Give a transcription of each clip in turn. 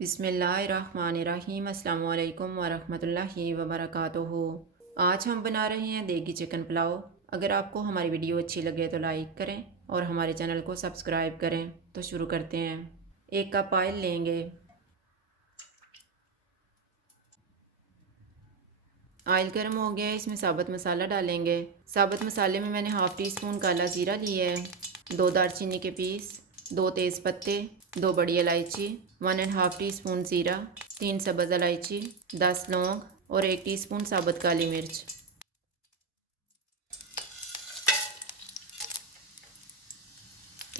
बिस्मिल्लाहिर्रहमानिर्रहीम। अस्सलाम वालेकुम वरहमतुल्लाहि वबरकातुहू। आज हम बना रहे हैं देगी चिकन पुलाव। अगर आपको हमारी वीडियो अच्छी लगे तो लाइक करें और हमारे चैनल को सब्सक्राइब करें। तो शुरू करते हैं। 1 कप ऑयल लेंगे। ऑयल गर्म हो गया है, इसमें साबुत मसाला डालेंगे। साबुत मसाले में मैंने हाफ़ टी स्पून काला ज़ीरा लिया है, 2 दालचीनी के पीस, 2 तेज़ पत्ते, 2 बड़ी इलायची, 1.5 टीस्पून ज़ीरा, 3 सब्ज़ इलायची, 10 लौंग और 1 टीस्पून साबुत काली मिर्च।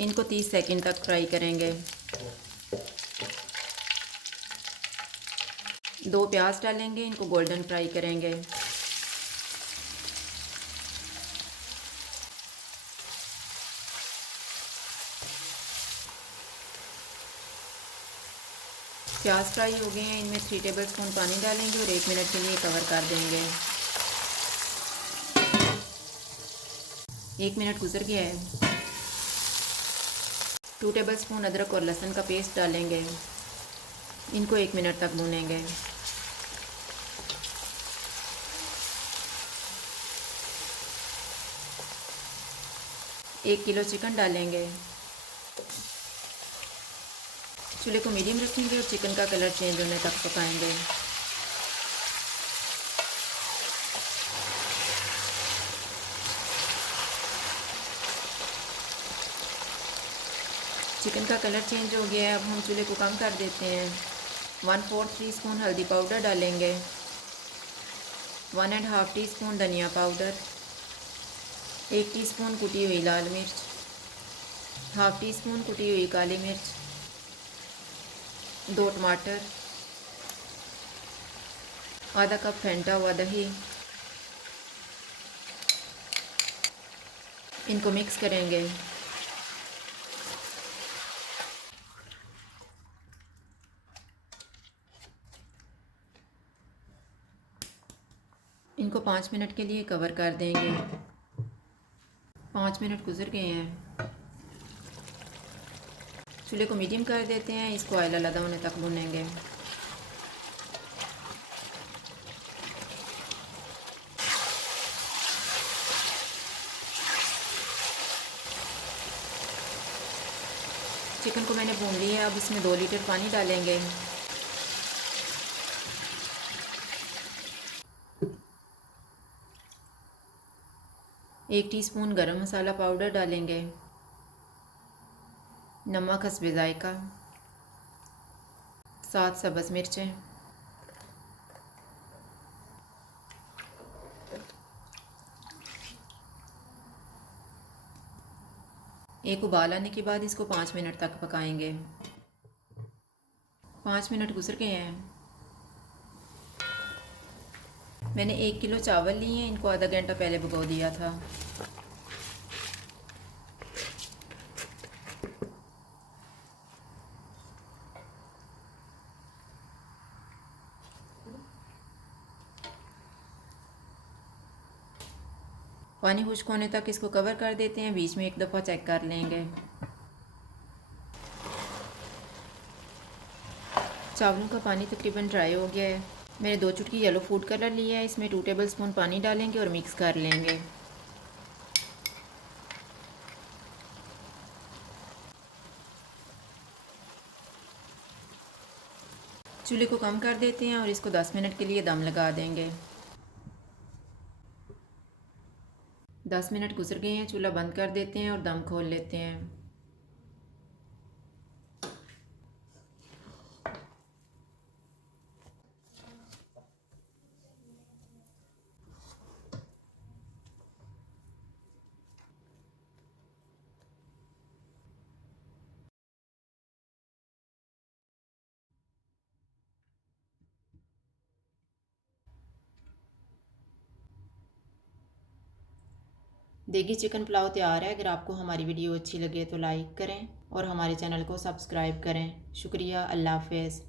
इनको 30 सेकंड तक फ्राई करेंगे। 2 प्याज डालेंगे, इनको गोल्डन फ्राई करेंगे। प्याज फ्राई हो गए हैं, इनमें 3 टेबल स्पून पानी डालेंगे और 1 मिनट के लिए कवर कर देंगे। 1 मिनट गुजर गया है। 2 टेबल स्पून अदरक और लहसुन का पेस्ट डालेंगे। इनको 1 मिनट तक भूनेंगे। एक किलो चिकन डालेंगे। चूल्हे को मीडियम रखेंगे और चिकन का कलर चेंज होने तक पकाएंगे। चिकन का कलर चेंज हो गया है, अब हम चूल्हे को कम कर देते हैं। 1/4 टीस्पून हल्दी पाउडर डालेंगे, 1.5 टीस्पून धनिया पाउडर, 1 टीस्पून कुटी हुई लाल मिर्च, हाफ़ टी स्पून कुटी हुई काली मिर्च, 2 टमाटर, आधा कप फेंटा हुआ दही। इनको मिक्स करेंगे। इनको 5 मिनट के लिए कवर कर देंगे। 5 मिनट गुजर गए हैं। चूल्हे को मीडियम कर देते हैं, इसको ऑयल अलग होने तक भूनेंगे। चिकन को मैंने भून लिया है, अब इसमें 2 लीटर पानी डालेंगे। एक टीस्पून गरम मसाला पाउडर डालेंगे, नमक हस्बे जायका, 7 सब्ज़ मिर्चें, एक उबाल आने के बाद इसको 5 मिनट तक पकाएंगे। 5 मिनट गुजर गए हैं। मैंने 1 किलो चावल लिए हैं, इनको आधा घंटा पहले भिगो दिया था। पानी खुश्क होने तक इसको कवर कर देते हैं, बीच में एक दफ़ा चेक कर लेंगे। चावलों का पानी तकरीबन ड्राई हो गया है। मैंने 2 चुटकी येलो फूड कलर लिया है, इसमें 2 टेबल स्पून पानी डालेंगे और मिक्स कर लेंगे। चूल्हे को कम कर देते हैं और इसको 10 मिनट के लिए दम लगा देंगे। 10 मिनट गुजर गए हैं, चूल्हा बंद कर देते हैं और दम खोल लेते हैं। देगी चिकन पुलाव तैयार है। अगर आपको हमारी वीडियो अच्छी लगे तो लाइक करें और हमारे चैनल को सब्सक्राइब करें। शुक्रिया। अल्लाह हाफ़िज़।